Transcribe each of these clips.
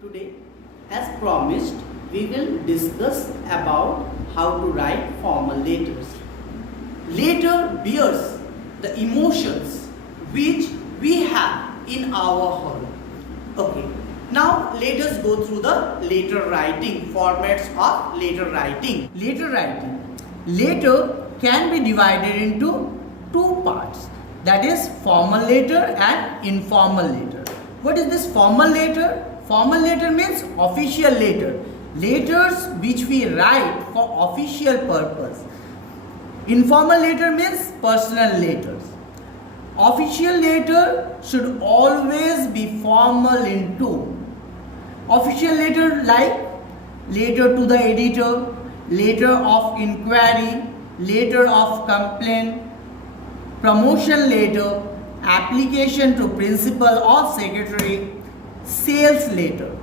Today, as promised, we will discuss about how to write formal letters. Letter bears the emotions which we have in our heart. Okay, now let us go through the letter writing, formats of letter writing. Letter writing. Letter can be divided into two parts, that is formal letter and informal letter. What is this formal letter? Formal letter means official letter. Letters which we write for official purpose. Informal letter means personal letters. Official letter should always be formal in tone. Official letter like letter to the editor, letter of inquiry, letter of complaint, promotion letter, application to principal or secretary, sales letter.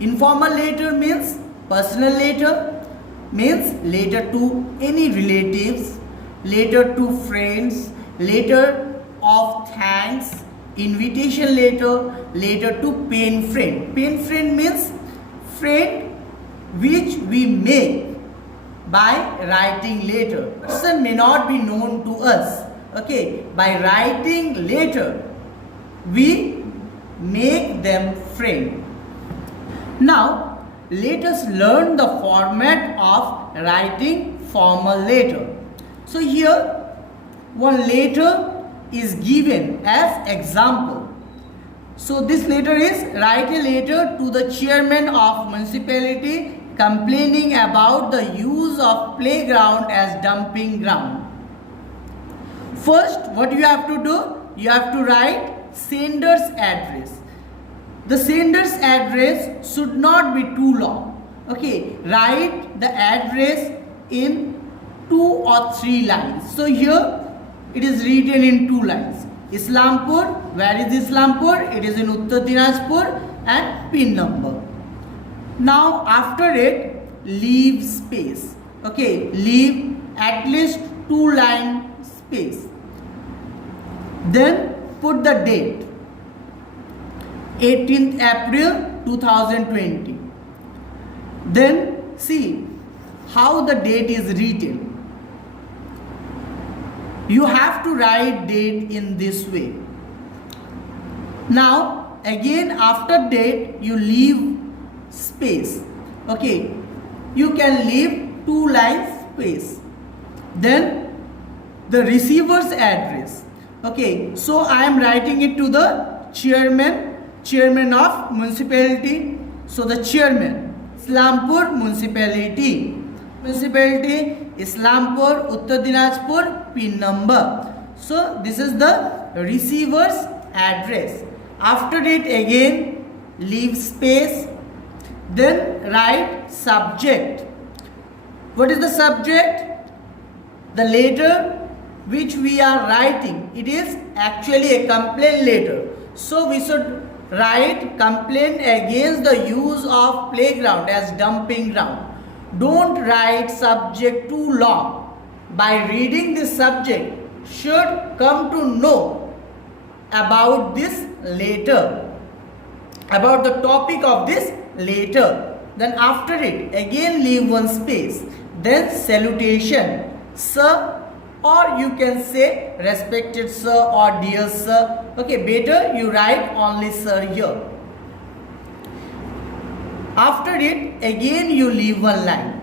Informal letter means personal letter, means letter to any relatives, letter to friends, letter of thanks, invitation letter, letter to pen friend. Pen friend means friend which we make by writing letter. Person may not be known to us. Okay, by writing letter, we make them friend. Now, let us learn the format of writing formal letter. So here, one letter is given as example. So this letter is write a letter to the chairman of municipality complaining about the use of playground as dumping ground. First, what you have to do? You have to write sender's address. The sender's address should not be too long. Okay, write the address in 2 or 3 lines. So here it is written in 2 lines. Islampur, where is Islampur? It is in Uttar Dinajpur, and pin number. Now after it, leave space. Okay, leave at least 2 line space. Then put the date, 18th April 2020. Then see how the date is written. You have to write date in this way. Now again after date you leave space. Okay, you can leave 2 lines space. Then the receiver's address. Okay, so I am writing it to the chairman of municipality. So the chairman, Islampur municipality, Islampur, Uttar Dinajpur, pin number. So this is the receiver's address. After it again leave space. Then write subject. What is the subject? The letter which we are writing, it is actually a complaint letter. So we should write complaint against the use of playground as dumping ground. Don't write subject too long. By reading this subject, should come to know about this letter, about the topic of this letter. Then after it, again leave 1 space. Then salutation, sir, or you can say respected sir or dear sir. Okay, better you write only sir here. After it, again you leave 1 line.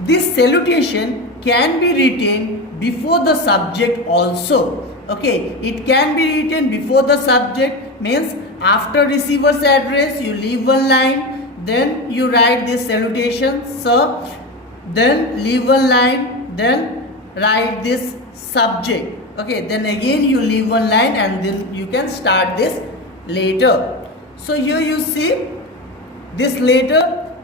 This salutation can be written before the subject also. Okay, it can be written before the subject, means after receiver's address you leave 1 line, then you write this salutation sir, then leave 1 line, then write this subject. Okay, then again you leave 1 line and then you can start this letter. So here you see this letter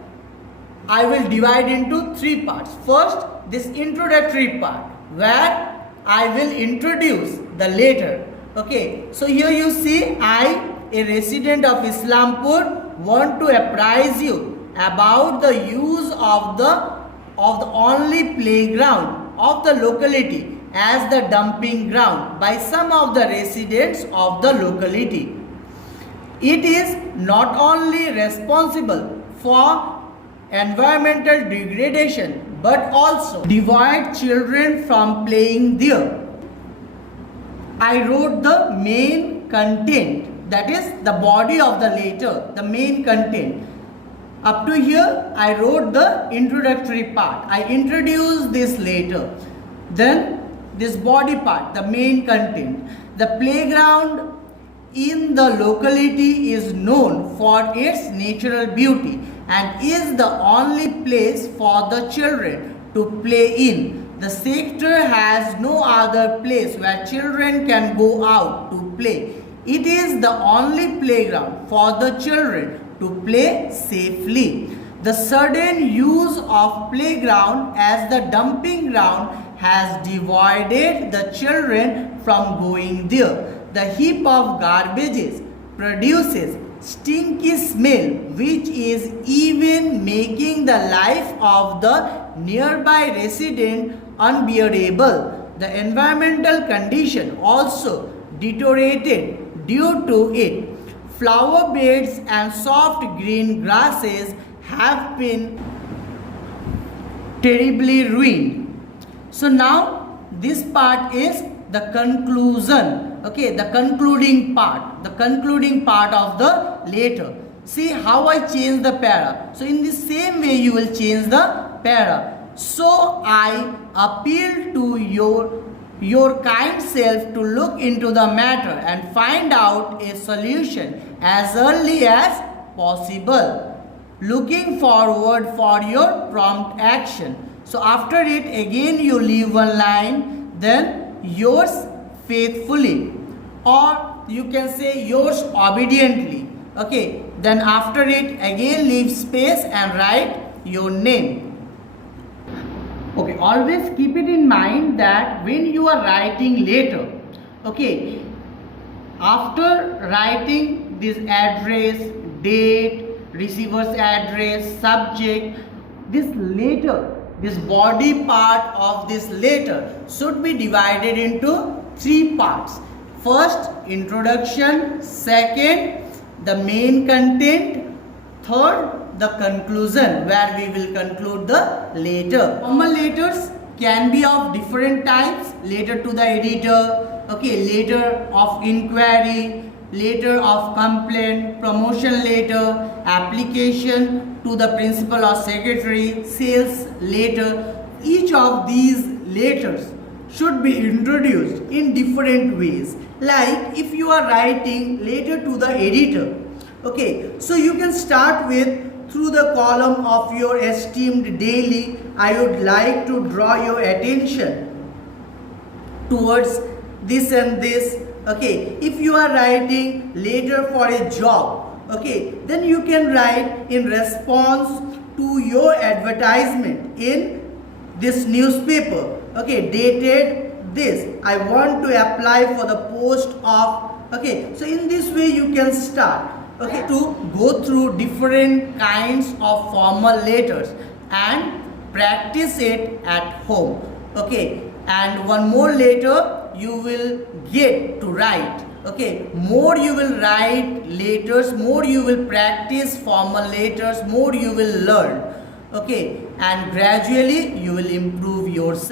I will divide into 3 parts. First, this introductory part where I will introduce the letter. Okay, so here you see I, a resident of Islampur, want to apprise you about the use of the only playground of the locality as the dumping ground by some of the residents of the locality. It is not only responsible for environmental degradation but also divide children from playing there. I wrote the main content, that is the body of the letter, the main content. Up to here I wrote the introductory part. I introduced this letter. Then this body part, the main content. The playground in the locality is known for its natural beauty and is the only place for the children to play in. The sector has no other place where children can go out to play. It is the only playground for the children to play safely. The sudden use of playground as the dumping ground has divided the children from going there. The heap of garbages produces stinky smell which is even making the life of the nearby resident unbearable. The environmental condition also deteriorated due to it. Flower beds and soft green grasses have been terribly ruined. So now this part is the conclusion, okay, the concluding part of the letter. See how I change the para. So in the same way you will change the para. So I appeal to your kind self to look into the matter and find out a solution as early as possible. Looking forward for your prompt action. So after it again you leave one line, then yours faithfully, or you can say yours obediently. Okay, then after it again leave space and write your name. Okay, always keep it in mind that when you are writing letter, okay, after writing this address, date, receiver's address, subject, this letter, this body part of this letter should be divided into three parts. First, introduction. Second, the main content. Third, the conclusion, where we will conclude the letter. Formal letters can be of different types. Letter to the editor, okay, letter of inquiry, letter of complaint, promotion letter, application to the principal or secretary, sales letter. Each of these letters should be introduced in different ways. Like if you are writing letter to the editor, okay, so you can start with, through the column of your esteemed daily, I would like to draw your attention towards this and this. Okay, if you are writing letter for a job, okay, then you can write in response to your advertisement in this newspaper, okay, dated this, I want to apply for the post of, okay, so in this way you can start, okay, to go through different kinds of formal letters and practice it at home, okay. And one more letter you will get to write, okay. More you will write letters, more you will practice formal letters, more you will learn, okay, and gradually you will improve yourself.